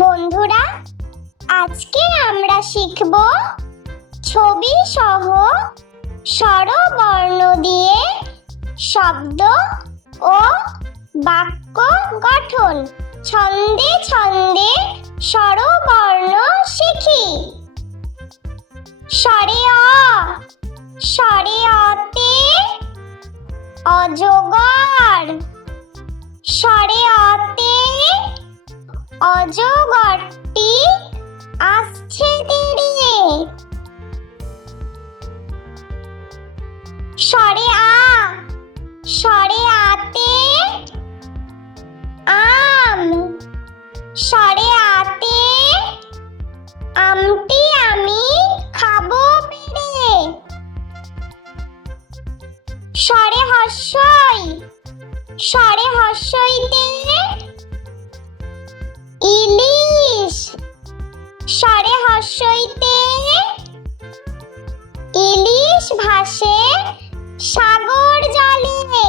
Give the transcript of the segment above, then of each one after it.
বন্ধুরা, আজকে আমরা শিখব ছবি সহ স্বরবর্ণ দিয়ে শব্দ ও বাক্য গঠন। ছন্দে ছন্দে স্বরবর্ণ শিখি। স্বরে অ, স্বরে অতে অজগর। স্বরে অতে অজগরটি আসছে তীরে। স্বরে আ, স্বরে আতে আম। স্বরে আতে আমটি আমি খাবো পেড়ে। স্বরে হর্ষই, স্বরে হর্ষইতে ইলিশ। স্বরে হর্ষইতে ইলিশ ভাসে সাগর জলে।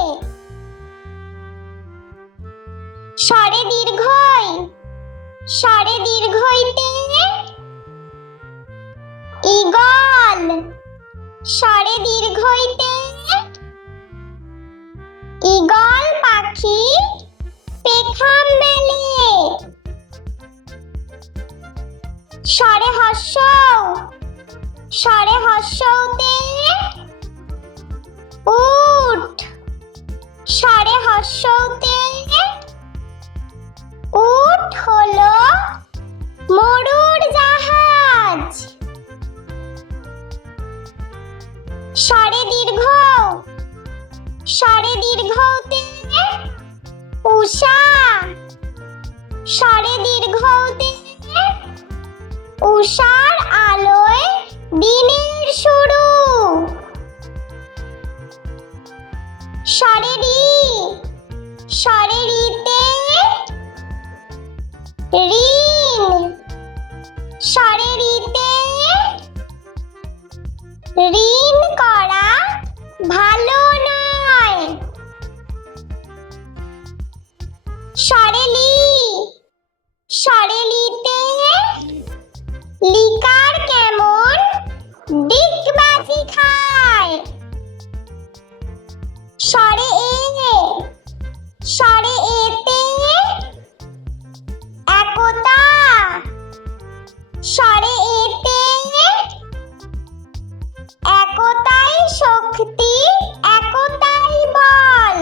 স্বরে দীর্ঘই, স্বরে দীর্ঘইতে ঈগল। স্বরে দীর্ঘইতে ঈগল পাখি পেখম মেলে। স্বরে হর্ষৌ, স্বরে হর্ষৌতে উট। স্বরে হর্ষৌতে উট হলো মরুর জাহাজ। স্বরে দীর্ঘ, স্বরে দীর্ঘতে উষা। স্বরে দীর্ঘতে উষার আলোয় দিনের শুরু। স্বরে রি, স্বরে রিতে ঋণ। স্বরে রিতে ঋণ করা ভালো নয়। স্বরে লি, স্বরে লিতে লিকার কেমন ডিগবাজি খায়। স্বরে এ, স্বরে এতে একতা। স্বরে এতে একতাই শক্তি, একতাই বল।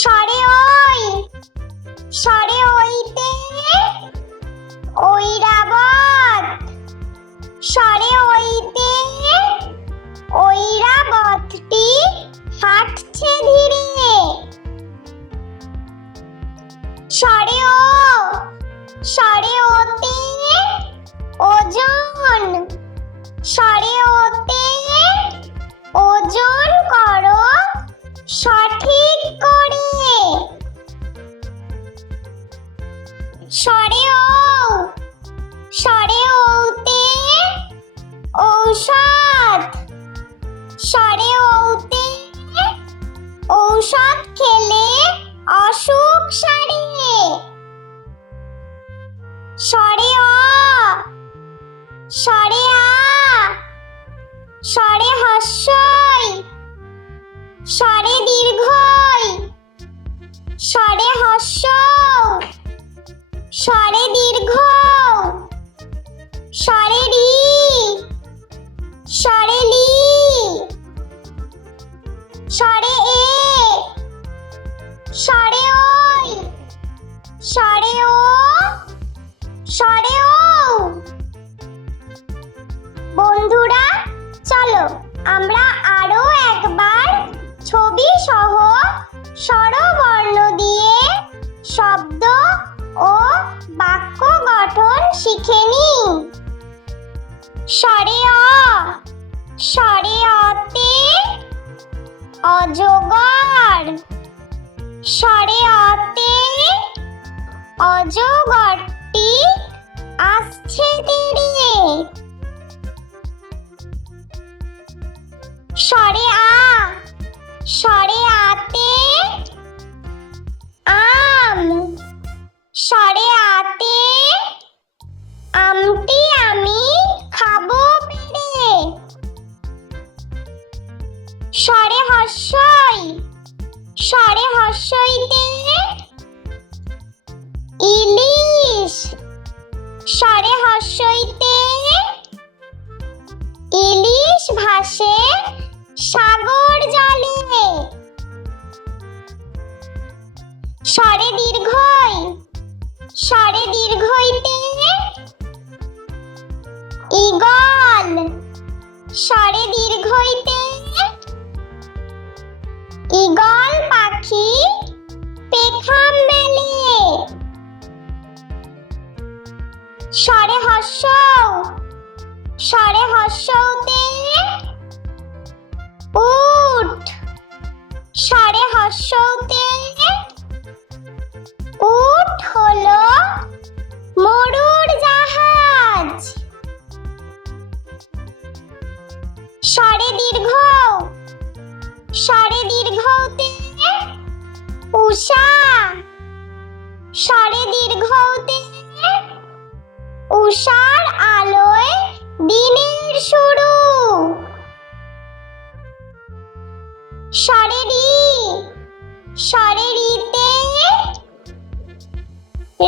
স্বরে ওই, স্বরে ওইতে ঐরাবত। স্বরে ওইতে ঐরাবতটি হাঁটছে ধীরে। স্বরে ও, স্বরে ওতে ওজন। স্বরে ওতে ওজন করো সঠিক করে। স্বরে ও, স্বরে ওতে ঔষধ। স্বরে ওতে ঔষধ খেলে অসুখ সারে। স্বরে অ, স্বরে আ, স্বরে হর্ষই। স্বরে দীর্ঘই, স্বরে হর্ষৌ। স্বরে দীর্ঘ, স্বরে রি, স্বরে লি। স্বরে এ, স্বরে ওই, স্বরে ও, স্বরে ও। বন্ধুরা, চলো আমরা আরো একবার ছবি সহ স্বরবর্ণ দিয়ে শব্দ ও বাক্য গঠন শিখে নিই। স্বরে অ, স্বরে অতে অজগর। স্বরে অতে অজগরটি আসছে তীরে। স্বরে আ, স্বরে আতে আম। স্বরে হস্যইতে ইলিশ, স্বরে হস্যইতে ইলিশ ভাসে সাগর জলে। স্বরে দীর্ঘই, স্বরে দীর্ঘইতে ঈগল, স্বরে দীর্ঘইতে ঈগল পাখি পেখম মেলে। স্বরে হস্য, স্বরে হস্যতে উট, স্বরে হস্যতে উট হলো মরুর জাহাজ। স্বরে দীর্ঘ, স্বরে দীর্ঘতে উষা, স্বরে দীর্ঘতে উষার আলোয় দিনের শুরু। স্বরে রি, স্বরে রিতে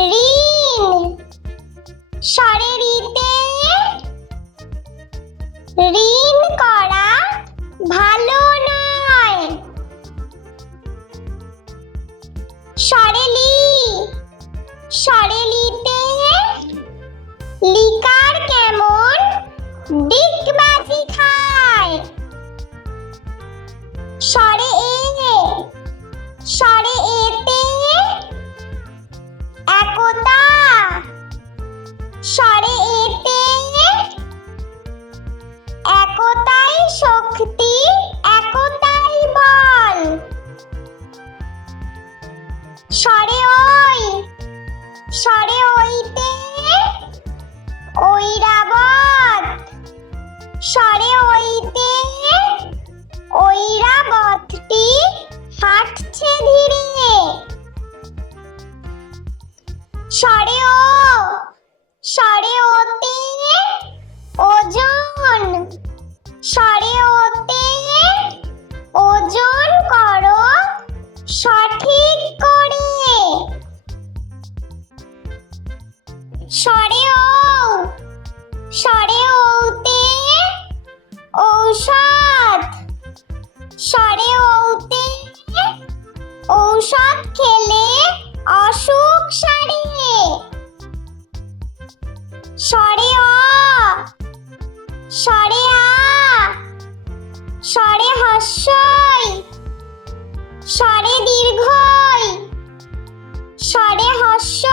ঋণ, স্বরে রিতে ঋণ করা ভালো নয়। স্বরে লি, স্বরে লিতে লিকার কেমন ডিগবাজি খায়। স্বরে এ, স্বরে এতে একতা, স্বরে এতে একতাই শক্তি, একতাই বল। স্বরে ওই, স্বরে ওইতে ঐরাবত, স্বরে ওইতে ঐরাবতটি হাঁটছে ধীরে। স্বরে ও, স্বরে ওতে ওজন, স্বরে ওতে ওজন করো সঠিক করে। স্বরে ও, স্বরে ওতে ঔষধ, স্বরে ওতে ঔষধ খেলে অসুখ সারে। স্বরে অ, স্বরে আ, স্বরে হস্যই, স্বরে দীর্ঘই, স্বরে হস্য,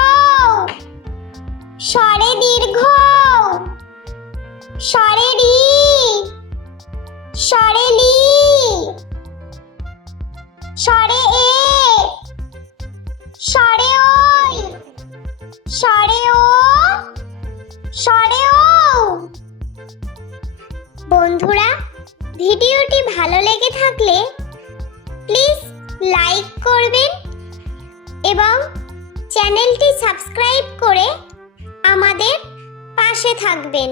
স্বরে দীর্ঘ, স্বরে রি, স্বরে লি, স্বরে এ, স্বরে ওই, স্বরে ও, স্বরে ও। বন্ধুরা, ভিডিওটি ভালো লেগে থাকলে প্লিজ লাইক করবেন এবং চ্যানেলটি সাবস্ক্রাইব করে আমাদের পাশে থাকবেন।